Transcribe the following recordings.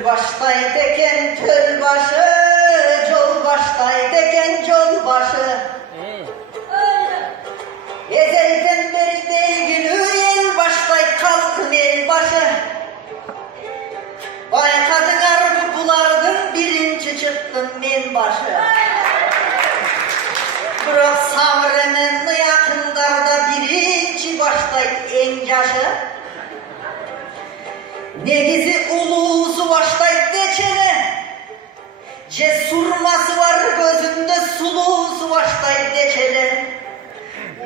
Çöl baştaydı eken çöl başı, yol baştaydı eken yol başı. Ezelden beri değil günü el baştay kalkın el başı. Baykadı garbı bulardın birinci çıktım men başı. Bırak savremenli yakınlarda birinci baştay en yaşı. Negizi ulusu baştaydı deçene. Cesurması var gözünde sulusu baştaydı deçene.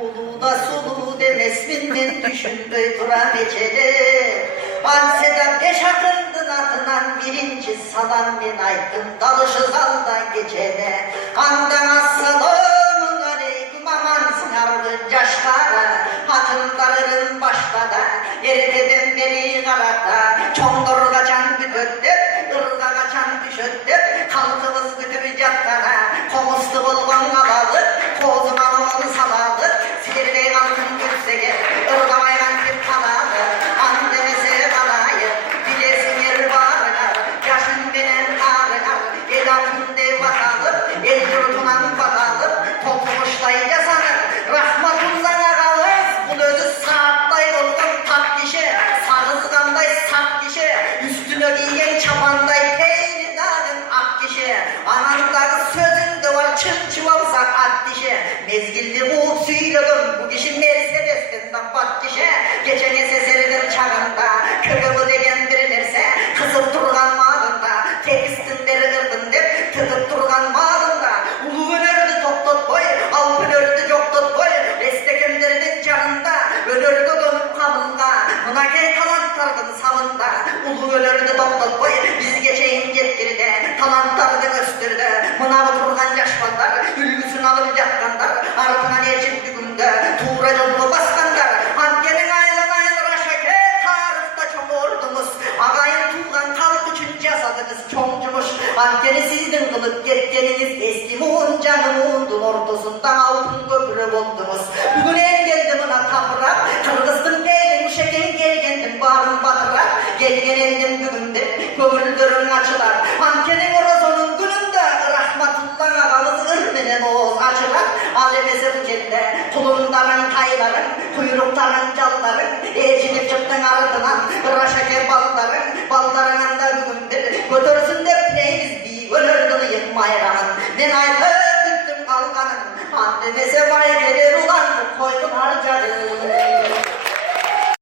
Ulu da sulu demez bilmen düşündü duran içeri. Anseden beş akındın adından birinci sadan ben aydın dalışı zaldan geçene. Andan assalamun aleyküm amansın ardın yaşlara. Hatındarın baştada eriteden beri karata. Çondur kaçan bütüttür, ırga kaçan düşüttür. Kalkımız bütür caddana, komustu bulgun alalı, kozuma olun salalı. Sirvey kalkın gütsege, ırgamaygan bir kanalı. Andemese kalayı, bilesin yer varına. Yaşın denen ağrına, el altında vatalı. El yurtunan vatalı, toplumuştayca sanır. Rahmatullah'a kalır, bu özü saattay oldum tak kişi. Sarızganday sak kişi, üstüne giyen çapanday peynidarın ak kişi. Anandaki sözünde var çın çıvalsak at dişi. Mezgilli buğuk söyledim, bu kişi Mercedes'ten bat kişi. Geçen eseseridir çağında, kökümü degen bilinirse, kızıp durgan malında. Tek üstünleri kırdın dep, tıkıp durgan malında. Ulu önürdü toptot boy, alpın ördü coktot boy. Destekemlerinin canında, ölürdü dönüp kabında. Buna gel talantlardın salında. Ulu ölürdü toptot boy, biz geçeyin yetkiride. Talantlardın östürdü, buna oturgan yaşmanlar. Ülgüsünü alıp yatkanlar, ardına necip bir günde. Tuğra yolunu baskanlar, Ankenin aylan aylan aşake. Tarıfta çok ordumuz, ağayın tuğlan kalk için casadınız çoğuncumus. Ankeni sizden kılıp getkeniniz eski muğun canımundun ordusundan altın köprü oldunuz. Bugün en geldi buna tapırak, Kırgız'ın beylin şekin gelgendim bağrım batırak. Gelgen eldim gününde, gömüldürün açılar. Ankenin orasının gününde, rahmatullah'a kavuz ırmenen oğuz açılar. Alemesi celde, tulumların tayların, kuyrukların calların. Eğicinip çıktın ardından, raşake balların da gününde. Götürsün de pleyliz bir ölürdün yıkmayranın. Ben ayda bittim kalkanın, anneme sevay gelir ulan koydum harcadım.